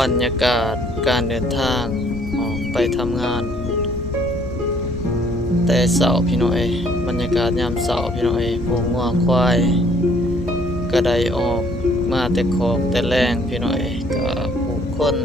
บรรยากาศการเดินทางออกไปทำงานแต่เสาพี่น้อยบรรยากาศยามเสาพี่น้อยพวกงัวควายก็ได้ออกมาแต่คอกแต่แรงพี่น้อยก็ผู้คน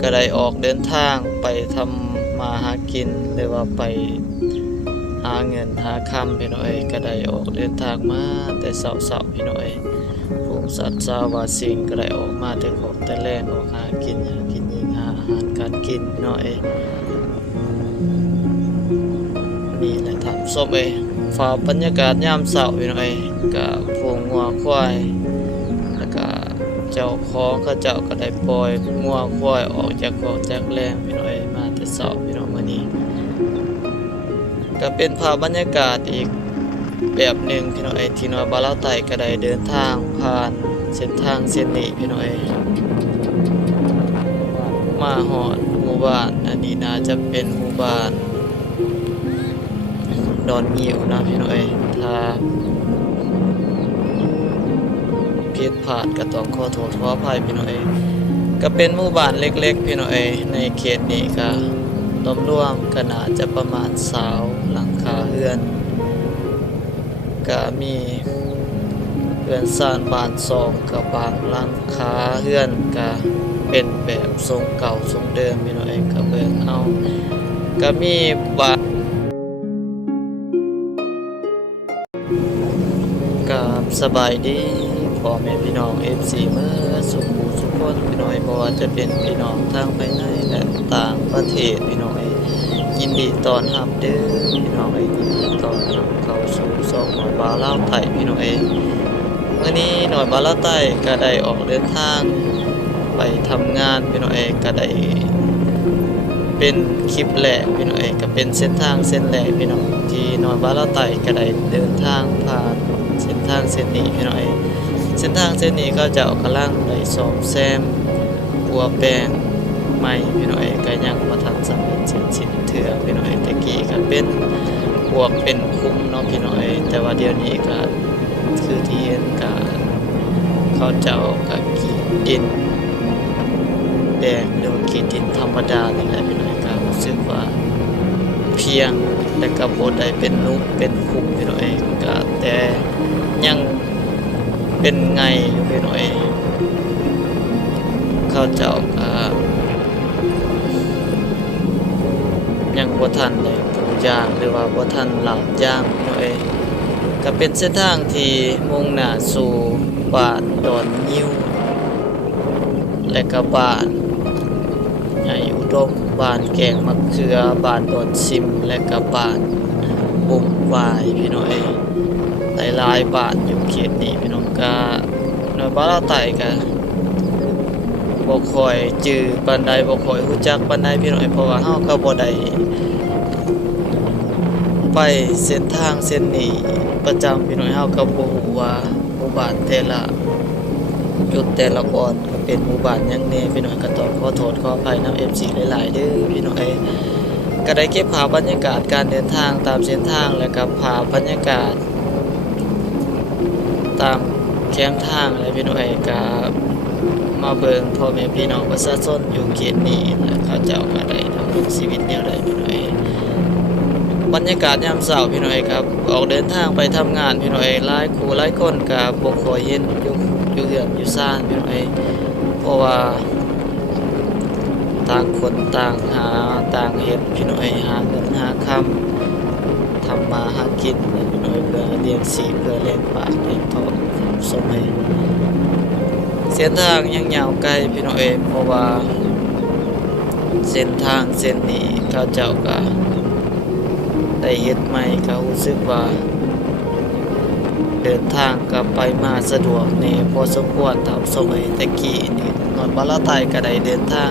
ก็ได้ออกเดินทางไปทำมาหากินหรือว่าไปหาเงินหาคำพี่น้อยก็ได้ออกเดินทางมาแต่เสาพี่น้อยพวกสัตว์สาวาสิงก็ได้ออกมาแต่คอกแต่แรงออกหากินยิงหาอาหารการกินพี่น้อยนี่แหละครับส้มฝากบรรยากาศยามเช้าพี่น้อยกับพวกงัวควายแล้วก็เจ้าของเขาเจ้าก็ได้ปล่อยงัวควายออกจากคอกจากแรงพี่น้อยมาแต่เช้าพี่น้องมื้อนี้ก็เป็นภาพบรรยากาศอีกแบบหนึ่งพี่น้อยที่น้อยบ้านลาวใต้ก็ได้เดินทางผ่านเส้นทางเส้นนี้พี่น้อยมาฮอดหมู่บ้านอันนี้น่าจะเป็นหมู่บ้านดอนงิ้วนะพี่น้อยถ้าผิดพลาดก็ต้องขอโทษขออภัยพี่น้อยก็เป็นหมู่บ้านเล็กๆพี่น้อยในเขตนี้ก็รวมๆก็น่าจะประมาณ20หลังคาเรือนก็มีเรือนซ่านบ้าน2กับบางหลังคาเรือนก็เป็นแบบทรงเก่าทรงเดิมพี่น้อยก็เบิ่งเอาก็มีบ้านกับสบายดีพ่อแม่พี่น้อง FC เมื่อสุขสุขคนพี่น้อยบ่ว่าจะเป็นพี่น้องทางภายในและต่างประเทศพี่น้อยยินดีต้อนรับเด้อพี่น้องยินดีต้อนรับเข้าสู่ช่องหน่อยบ้านลาวใต้พี่น้อยมื้อนี้หน่อยบ้านลาวใต้ก็ได้ออกเดินทางไปทำงานพี่น้อยก็ได้เป็นคลิปแรกพี่น้อยก็เป็นเส้นทางเส้นแรกพี่น้องที่หน่อยบ้านลาวใต้ก็ได้เดินทางผ่านเส้นทางเส้นนี้พี่น้อยเส้นทางเส้นนี้ก็จะกำลังได้ซ่อมแซมปัวแปลงใหม่พี่น้อยก็ยังบ่ทันสำเร็จสิ้นเถื่อพี่น้อยตะกี้ก็เป็นพวกเป็นคุ้มเนาะพี่น้อยแต่ว่าเดี๋ยวนี้ก็คือที่เห็นก็เขาเจ้าก็กรีดดินแดงหรือว่ากรีดดินธรรมดานี่แหละพี่น้อยก็รู้สึกว่าเพียงแต่ก็บ่ได้เป็นรูปเป็นคุ้มพี่น้อยก็แต่ยังเป็นไงอยู่พี่น้อยเขาเจ้าก็ยังบ่ทันได้ปลูกยางหรือว่าบ่ทันหลากยางพี่น้อยก็เป็นเส้นทางที่มุ่งหน้าสู่บ้านดอนงิ้วและก็บ้านใหญ่อุดมบ้านแกงมะเขือบ้านดอนซิมและก็บ้านบุ่มวายพี่น้อยหลายๆบ้านอยู่เขตนี้พี่น้องก็ในบ้านเราใต้ก็บ่ค่อยจื้อปานใดบ่ค่อยรู้จักปานใดพี่น้อยเพราะว่าเฮาก็บ่ได้ไปเส้นทางเส้นนี้ประจำพี่น้อยเฮาก็บ่ฮู้ว่าหมู่บ้านแต่ละจุดแต่ละบ่อนก็เป็นหมู่บ้านหยังแน่พี่น้อยก็ต้องขอโทษขออภัยนำ FC หลายๆเด้อพี่น้อยก็ได้เก็บภาพบรรยากาศการเดินทางตามเส้นทางและก็ภาพบรรยากาศตามแคมป์ทางและพี่น้อยก็มาเบิ่งพ่อแม่พี่น้องประชาชนอยู่เขตนี้และเขาเจ้าก็ได้ดำรงชีวิตแนวใดพี่น้อยบรรยากาศยามเช้าพี่น้อยครับออกเดินทางไปทำงานพี่น้อยหลายคู่หลายคนก็บ่ค่อยเห็นอยู่เรือนอยู่ซ่านพี่น้อยเพราะว่าต่างคนต่างหาต่างเฮ็ดพี่น้อยหาเงินหาคำทำมาหากินพี่น้อยเพื่อเลี้ยงชีพเพื่อเลี้ยงปากเลี้ยงท้องสมัยเส้นทางยังยาวไกลพี่น้องเพราะว่าเส้นทางเส้นนี้เขาเจ้าก็ได้เฮ็ดใหม่ก็รู้สึกว่าเดินทางก็ไปมาสะดวกในพอสมควรตามสมัยตะกี้นี่นอนบ้านลาวใต้ก็ได้เดินทาง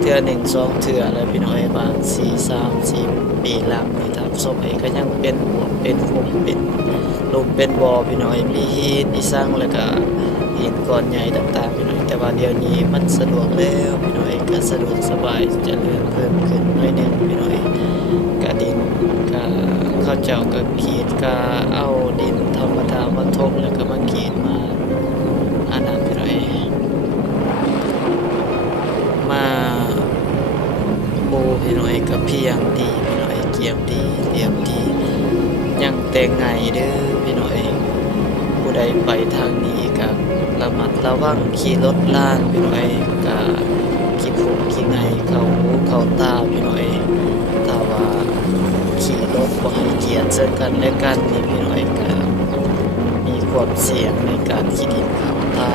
เทื่อ1 2เทื่อแล้วพี่น้องบาง4 3 4ปีหลังนี่ตามสมัยก็ยังเป็นบวกเป็นคุมเป็นลุมเป็นบ่อพี่น้องมีหินมีซังแล้วก็หินก้อนใหญ่ต่างๆพี่น้อยแต่ว่าเดี๋ยวนี้มันสะดวกแล้วพี่น้อยก็สะดวกสบายเจริญเพิ่มขึ้นหน่อยนึงพี่น้อยก็ดินก็เขาเจ้าก็กรีดก็เอาดินธรรมดามาถมแล้วก็มากรีดมาอันนั้นพี่น้อย แต่ไงเด้อพี่น้อยผู้ใดไปทางนี้ก็ระมัดระวังขี่รถล่านพี่น้อยก็ขี่ผูกขี่ไงเข้าหูเข้าตาพี่น้อยถ้าว่าขี่รถบ่ให้เกียรติซึ่งกันและกันนี่พี่น้อยก็มีความเสี่ยงในการขี่ดินเข้าตา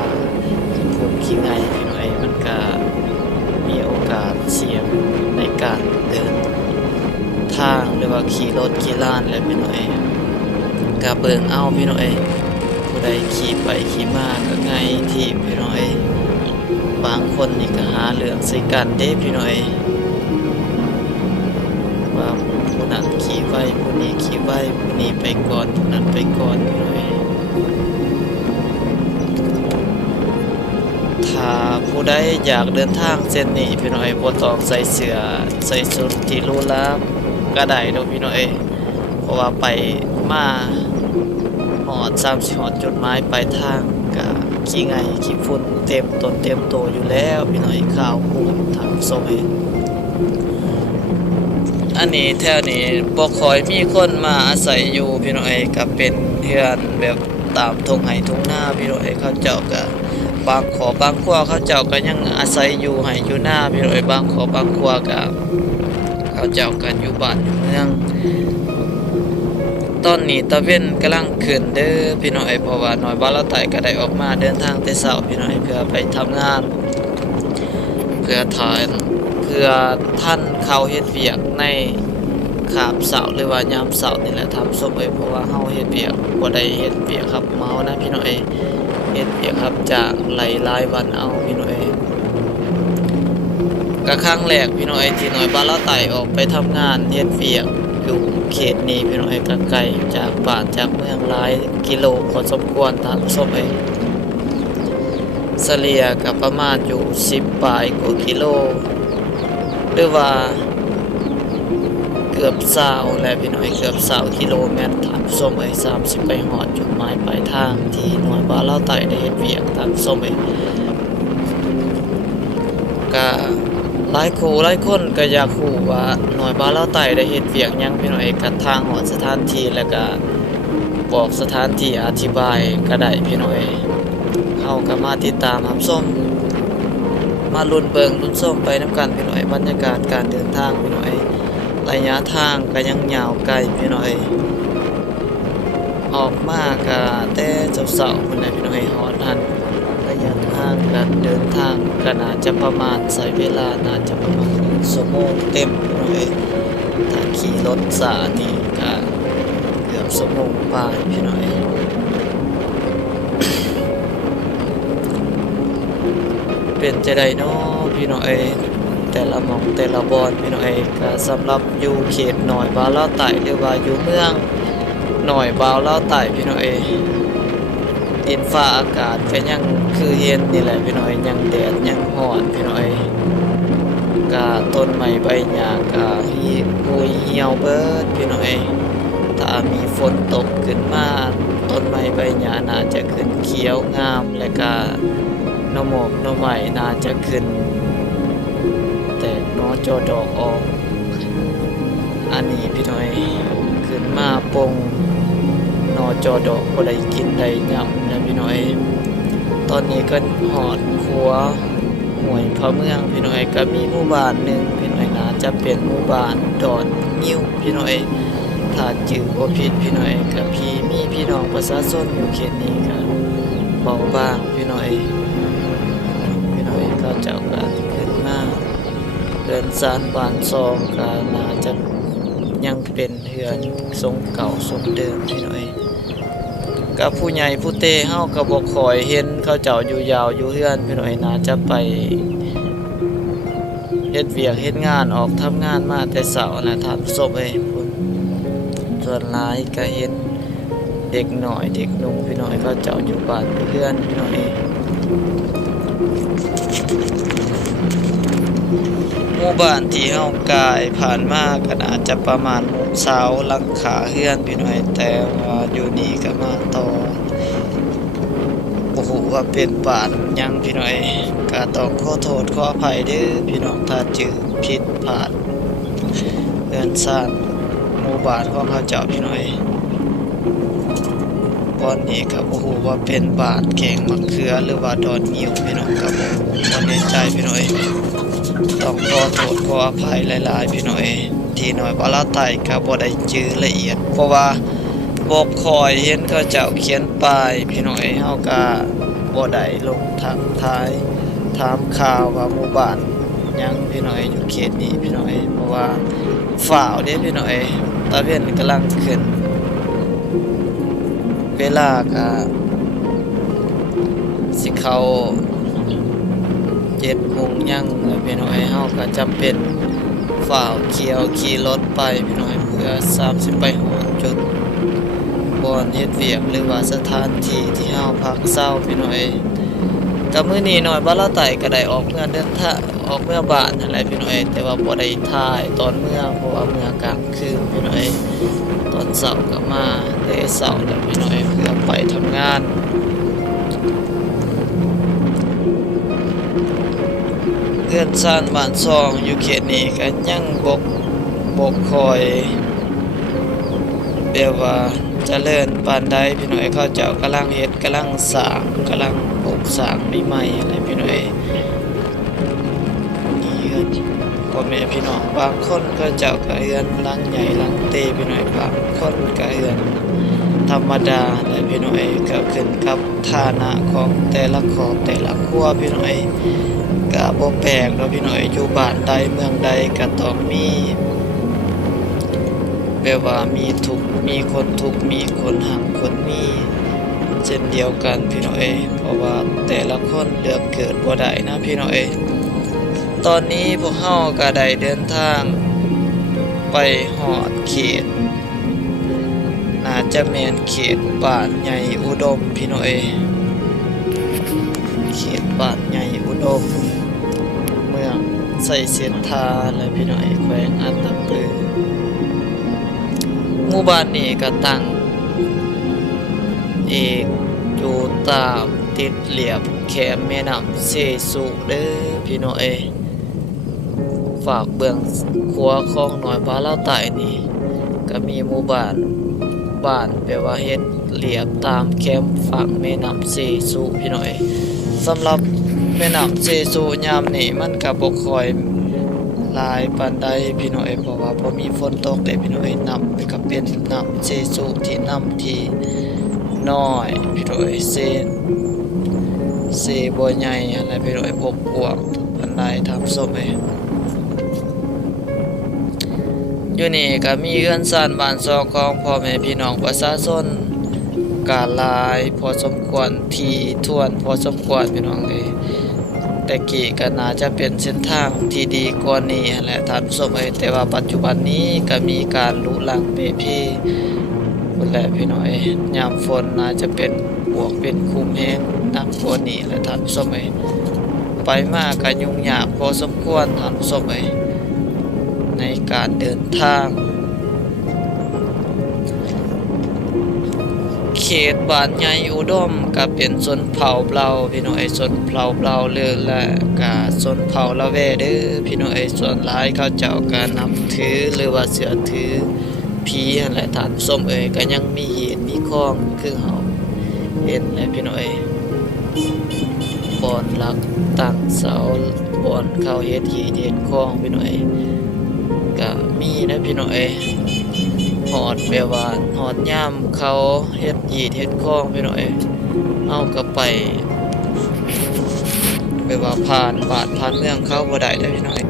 ขี่ผูกขี่ไงพี่น้อยมันก็มีโอกาสเสี่ยงในการเดินทางหรือว่าขี่รถขี่ล่านแล้วพี่น้อยก็เบิ่งเอาพี่น้อยผู้ใดขี่ไปขี่มาก็ไงที่พี่น้อยบางคนนี่ก็หาเรื่องใส่กันเด้พี่น้อยว่าผู้นั้นขี่ไว้ผู้นี้ขี่ไว้ผู้นี้ไปก่อนผู้นั้นไปก่อนพี่น้อยถ้าผู้ใดอยากเดินทางเส้นนี้พี่น้อยบ่ต้องใส่เสื้อใส่ชุดที่หรูหราก็ได้ดอกพี่น้อยเพราะว่าไปมาหอด30หอดจุดหมายปลายทางก็ขี้ไงขี้ฝุ่นเต็มต้นเต็มโตอยู่แล้วพี่น้อยข่าวพูดทางโซยอันนี้แถวนี้บ่ค่อยมีคนมาอาศัยอยู่พี่น้อยก็เป็นเฮือนแบบตามทุ่งไร่ทุ่งนาพี่น้อยเขาเจ้าก็บางขอบางครัวเขาเจ้าก็ยังอาศัยอยู่ไร่อยู่นาพี่น้อยบางขอบางครัวก็เขาเจ้าก็อยู่บ้านอยู่เมืองตอนนี้ตะเว้นกำลังขึ้นเด้อพี่น้อยเพราะว่าน้อยบ้านเราไต่ก็ได้ออกมาเดินทางแต่เช้าพี่น้อยเพื่อไปทำงานเพื่อท่านเข้าเฮ็ดเวียกในคาบเช้าหรือว่ายามเช้านี่แหละทำสมเพราะว่าเฮาเฮ็ดเวียกบ่ได้เฮ็ดเวียกครับเมานะพี่น้อยเฮ็ดเวียกครับจ้างรายวันเอาพี่น้อยก็ครั้งแรกพี่น้อยที่น้อยบ้านเราไต่ออกไปทำงานเฮ็ดเวียกอยู่เขตนี้พี่น้อยก็ไกลจากบ้านจากเมืองหลายกิโลพอสมควรตามส้มเฉลี่ยก็ประมาณอยู่10ปลายกว่ากิโลหรือว่าเกือบ20แล้วพี่น้อยเกือบ20กิโลเมตรตามส้ม30ไปฮอดจุดหมายปลายทางที่หน่วยบ้านเราไต่ได้เฮ็ดเวียกตามส้มก็หลายคู่หลายคนก็อยากรู้ว่าหน่วยบ้านเราไต่ได้เฮ็ดเวียกหยังพี่น้อยกับทางหอดสถานที่แล้วก็บอกสถานที่อธิบายก็ได้พี่น้อยเฮาก็มาติดตามรับชมมาลุ้นเบิ่งลุ้นส้มไปนำกันพี่น้อยบรรยากาศการเดินทางพี่น้อยระยะทางก็ยังยาวไกลพี่น้อยออกมาก็แต่เช้าๆพุ่นน่ะพี่น้อยฮอดหันระยะทางการเดินทางก็น่าจะประมาณใช้เวลาน่าจะประมาณ1ชั่วโมงเต็มเลยถ้าขี่รถสานี่ก็เกือบชั่วโมงปลายพี่น้อยเป็นจะได้เนาะพี่น้อยแต่ละหม่องแต่ละบอนพี่น้อยก็สำหรับอยู่เขตหน่อยบ้านลาวใต้หรือว่าอยู่เมืองหน่อยบ้านลาวใต้พี่น้อยดินฟ้าอากาศก็ยังคือเย็นนี่แหละพี่น้อยยังแดดยังร้อนพี่น้อยกาต้นไม้ใบหญ้ากาหุยเหี่ยวเบิดพี่น้อยถ้ามีฝนตกขึ้นมาต้นไม้ใบหญ้าน่าจะขึ้นเขียวงามและก็หน่อหมอกหน่อไม้น่าจะขึ้นแตกหน่อจอดอกออกอันนี้พี่น้อยขึ้นมาปงหน่อจอดอกบ่ได้กินได้ยำนะพี่น้อยตอนนี้ก็หอดขัวห้วยพระเมืองพี่น้อยก็มีหมู่บ้านหนึงพี่น้อยน่าจะเป็นหมู่บ้านดอนงิ้วพี่น้อยถ้าจื่อบ่ผิดพี่น้อยก็มีพี่น้องประชาชนอยู่เขตนี้ก็เบาบางพี่น้อยเขาเจ้าก็ขึ้นมาเรือนซานบ้านซองก็น่าจะยังเป็นเฮือนทรงเก่าทรงเดิมพี่น้อยกับผู้ใหญ่ผู้เตเฮาก็บ่ค่อยเห็นเขาเจ้าอยู่ยาวอยู่เฮือนพี่น้อยน่าจะไปเฮ็ดเวียกเฮ็ดงานออกทำงานมาแต่เช้านะท่านผู้ชมพุ่นส่วนหลายก็เห็นเด็กน้อยเด็กหนุ่มพี่น้อยเขาเจ้าอยู่บ้านอยู่เฮือนพี่น้อยหมู่บ้านที่เฮากายผ่านมาก็น่าจะประมาณเสาหลังคาเฮือนพี่น้อยแต่ว่าอยู่นี่ก็มาต่อบ่ฮู้ว่าเป็นบ้านหยังพี่น้อยก็ต้องขอโทษขออภัยเด้อพี่น้องถ้าจื่อผิดพลาดเรือนซ่านหมู่บ้านของเขาเจ้าพี่น้อย ตอนนี้ครับโอ้โหว่าเป็นบาทแกงมะเขือหรือว่าดอนนิ้วพี่น้องครับผมบ่แน่ใจพี่น้อยต้องขอโทษขออภัยหลายๆพี่น้อยที่น้อยบ่ละไต้ก็บ่ได้จื้อละเอียดเพราะว่าบ่คอยเห็นเขาเจ้าเขียนป้ายพี่น้อยเฮาก็บ่ได้ลงทางท้ายถามข่าวว่าหมู่บ้านหยังพี่น้อยอยู่เขตนี้พี่น้อยเพราะว่าฝ่าวเด้พี่น้อยตะเวนกำลังขึ้นเวลาก็สิเข้า7 โมงยังแล้วพี่น้อยเฮาก็จำเป็นฝ่าวเขียวขี่รถไปพี่น้อยเพื่อ30ไปฮอดจุดบ่อนเฮ็ดเวียกหรือว่าสถานที่ที่เฮาพักเช้าพี่น้อยก็มื้อนี้น้อยบ่ละไต้ก็ได้ออกเมื่อเดินทางออกเมื่อบ้านนั่นแหละพี่น้อยแต่ว่าบ่ได้ถ่ายตอนเมื่อเพราะว่าเมื่อกลางคืนพี่น้อยตอนเช้าก็มาแต่เช้าแล้วพี่น้อยเพื่อไปทำงานเพื่อนซ่านบ้านซองอยู่เขตนี้ก็ยังบกคอยแบบว่าเจริญปานใดพี่น้อยเขาเจ้ากำลังเฮ็ดกำลังสร้างกำลังปลูกสร้างใหม่ๆอะไรพี่น้อยนี่ก็พ่อแม่พี่น้องบางคนเขาเจ้าก็เฮือนหลังใหญ่หลังเตพี่น้อยบางคนก็เฮือนธรรมดาและพี่น้อยก็ขึ้นกับฐานะของแต่ละครอบแต่ละครัวพี่น้อยก็บ่แปลกเนาะพี่น้อยอยู่บ้านใดเมืองใดก็ต้องมีแบบว่ามีทุกข์มีคนทุกข์มีคนหักคนมีเช่นเดียวกันพี่น้อยเพราะว่าแต่ละคนเลือกเกิดบ่ได้นะพี่น้อยตอนนี้พวกเฮาก็ได้เดินทางไปฮอดเขตน่าจะแม่นเขตบ้านใหญ่อุดมพี่น้อยเขตบ้านใหญ่อุดมเมืองไสเสนทาและพี่น้อยแขวงอัตตปือหมู่บ้านนี้ก็ตั้งเอกอยู่ตามติดเหลียบแคมแม่น้ำเซซุเด้อพี่น้อยฝากเบื้องครัวของน้อยพาลาวใต้นี่ก็มีหมู่บ้านแปลว่าเฮ็ดเหลียบตามแคมฝั่งแม่น้ำเซซุพี่น้อยสำหรับแม่น้ำเซซุยามนี้มันก็บ่ค่อยหลายปานใดพี่น้อยเพราะว่าบ่มีฝนตกเลยพี่น้อยน้ำก็เป็นน้ำเซซุที่น้ำที่น้อยพี่น้อยเซบ่ใหญ่อะไรพี่น้อยบกกว้างปานใดทำส้มอยู่นี่ก็มีเรือนซ่านบ้านซอกของพ่อแม่พี่น้องประชาชนกาหลายพอสมควรที่ท่วนพอสมควรพี่น้องเอ้ยแต่กี้ก็น่าจะเป็นเส้นทางที่ดีกว่านี้แหละท่านผู้ชมเอ้ยแต่ว่าปัจจุบันนี้ก็มีการลุลังเปพี่พุ่นแหละพี่น้อยยามฝนน่าจะเป็นบวกเป็นคุมแห้งหนักกว่านี้แหละท่านผู้ชมเอ้ยไปมาก็ยุ่งยากพอสมควรท่านผู้ชมเอ้ยในการเดินทางเขตบ้านใหญ่อุดมก็เป็นชนเผ่าเปล่าพี่น้อยชนเผ่าเปล่าเลยและก็ชนเผ่าละแวเด้อพี่น้อยส่วนหลายเขาเจ้าก็นับถือหรือว่าเชื่อถือผีนั่นแหละท่านผู้ชมเอ้ยก็ยังมีเหตุมีข้องคือเฮาเห็นแหละพี่น้อยบ่อนหลักตั้งเสาบ่อนเข้าเฮ็ดหีเฮ็ดข้องพี่น้อยก็มีนะพี่น้อยหอดแบบว่าหอดย่ามเขาเฮ็ดหีเฮ็ดข้องพี่น้อยเอาก็ไปแบบว่าผ่านบาดผ่านเมืองเขาบ่ได้เด้อพี่น้อย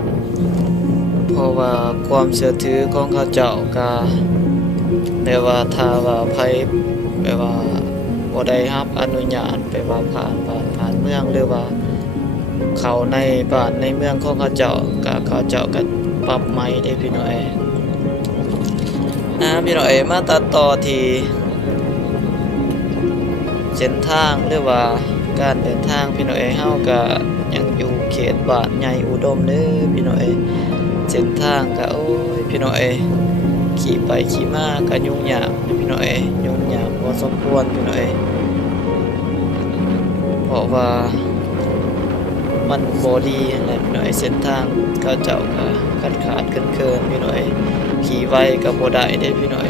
เพราะว่าความเชื่อถือของเขาเจ้าก็แบบว่าถ้าว่าไผแบบว่าบ่ได้รับอนุญาตแบบว่าผ่านบาดผ่านเมืองหรือว่าเขาในบ้านในเมืองของเขาเจ้าก็ปรับใหม่ได้พี่น้อยพี่น้อยมาตัดต่อที่เส้นทางหรือว่าการเดินทางพี่น้อยเฮาก็ยังอยู่เขตบ้านใหญ่อุดมเด้อพี่น้อยเส้นทางก็โอ้ยพี่น้อยขี่ไปขี่มาก็ยุ่งยากพี่น้อยยุ่งยากพอสมควรพี่น้อยเพราะว่ามันบ่ดีอะไรพี่น้อยเส้นทางเขาเจ้าก็ขาดเคินพี่น้อยขี่ไวก็บ่ได้เด้พี่น้อย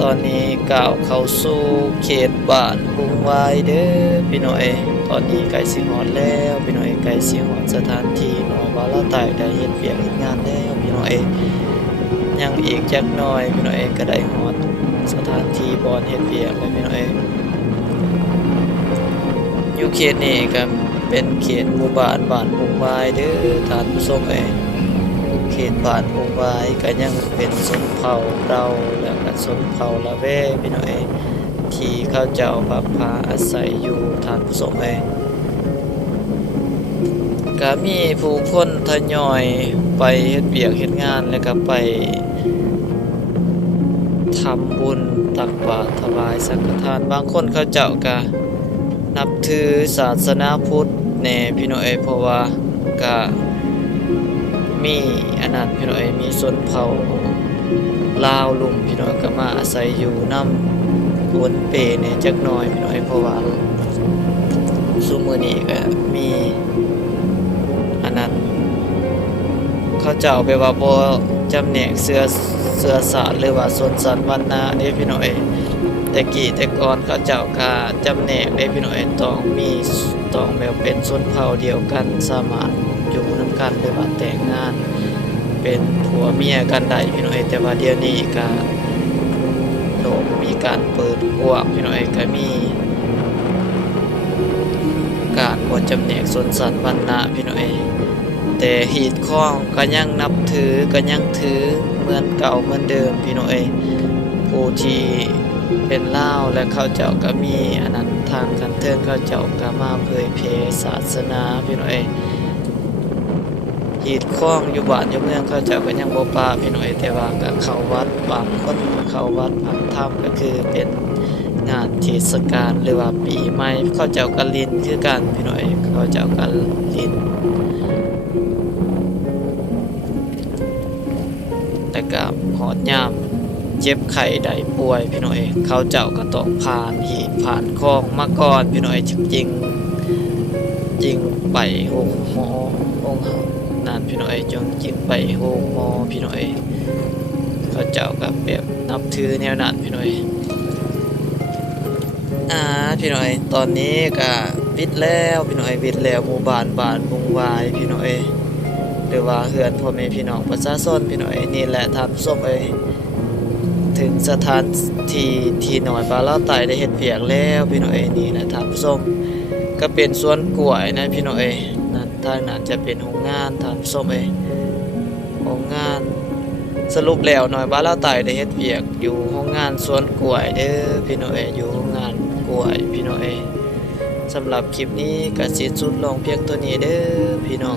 ตอนนี้ก้าวเข้าสู่เขตบ้านกรุงวายเด้อพี่น้อยตอนนี้ใกล้สิฮอดแล้วพี่น้อยใกล้สิฮอดสถานที่หน่อยว่าเราตายได้เฮ็ดเวียกเฮ็ดงานแล้วพี่น้อยยังอีกจักหน่อยพี่น้อยก็ได้ฮอดสถานที่บ่อนเฮ็ดเวียกแล้วพี่น้อยอยู่เขตนี้ก็เป็นเขตหมู่บ้านบ้านกรุงวายเด้อท่านผู้ชมเขตบ้านกรุงวายก็ยังเป็นชนเผ่าเราแล้วก็ชนเผ่าละแวพี่น้อยที่เขาเจ้าพักพาอาศัยอยู่ท่านผู้ชมก็มีผู้คนทยอยไปเฮ็ดเวียกเฮ็ดงานแล้วก็ไปทำบุญตักบาตรถวายสังฆทานบางคนเขาเจ้าก็นับถือศาสนาพุทธแน่พี่น้อยเพราะว่าก็มีอันนั้นพี่น้อยมีชนเผ่าลาวลุมพี่น้อยก็มาอาศัยอยู่นำวนเปเนี่ยจักหน่อยพี่น้อยเพราะว่าซุมื้อนี้ก็มีอันนั้นเขาเจ้าไปว่าบ่จำแนกเสื้อสาสตร์หรือว่าชนชั้นวรรณะเด้พี่น้อยแต่กี้แต่ก่อนเขาเจ้าก็จำแนกได้พี่น้อยต้องแบบเป็นชนเผ่าเดียวกันสามารถอยู่นำกันหรือว่าแต่งงานเป็นผัวเมียกันได้พี่น้อยแต่ว่าเดี๋ยวนี้ก็โลกมีการเปิดกว้างพี่น้อยก็มีการบ่จำแนกชนชั้นวรรณะพี่น้อยแต่หีดข้องก็ยังนับถือก็ยังถือเหมือนเก่าเหมือนเดิมพี่น้อยผู้ที่เป็นลาวและเขาเจ้าก็มีอันนั้นทางกันเทิงเขาเจ้าก็มาเผยแผ่ศาสนาพี่น้อยหีดข้องอยู่บ้านอยู่เมืองเขาเจ้าก็ยังบ่ปาพี่น้อยแต่ว่าก็เข้าวัดบางคนเข้าวัดพักธรรมก็คือเป็นงานเทศกาลหรือว่าปีใหม่เขาเจ้าก็ลิ้นคือกันพี่น้อยเขาเจ้าก็ลิ้นแต่ก็ฮอดยามเจ็บไข้ได้ป่วยพี่น้อยเขาเจ้าก็ต้องผ่านหีดผ่านคลองมาก่อนพี่น้อยจริงไปโรงหมอนั่นพี่น้อยจริงไปโรงหมอพี่น้อยเขาเจ้าก็แบบนับถือแนวนั้นพี่น้อยพี่น้อยตอนนี้ก็ปิดแล้วพี่น้อยปิดแล้วหมู่บ้านวงวายพี่น้อยหรือว่าเฮือนพ่อแม่พี่น้องประชาชนพี่น้อยนี่แหละท่านผู้ชมถึงสถานที่หน่อยปลาเล่าไตได้เฮ็ดเวียกแล้วพี่น้อยนี่นะท่านผู้ชมก็เป็นสวนกล้วยนะพี่น้อยนั่นทางนั้นจะเป็นโรงงานท่านผู้ชมโรงงานสรุปแล้วหน่อยปลาเล่าไตได้เฮ็ดเวียกอยู่โรงงานสวนกล้วยเด้อพี่น้อยอยู่โรงงานกล้วยพี่น้อยสำหรับคลิปนี้ก็สิ้นสุดลงเพียงตัวนี้เด้อพี่น้อง